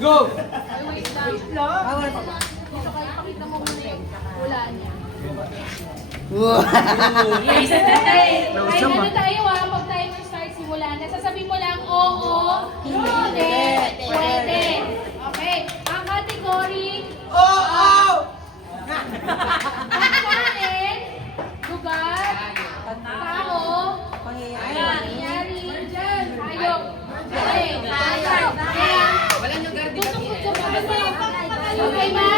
Go! Wait lang. Dito kayo, pakita mo muna yung hula niya. Yes! Okay. Ay, ano tayo pag tayo mag-start simula na, sasabihin mo lang, oo, hindi, pwede. Okay. Ang category, Oo! pagkain, lugar, tao, pangyayari, hayop. Okay. Walang lugar din. Okay, ma?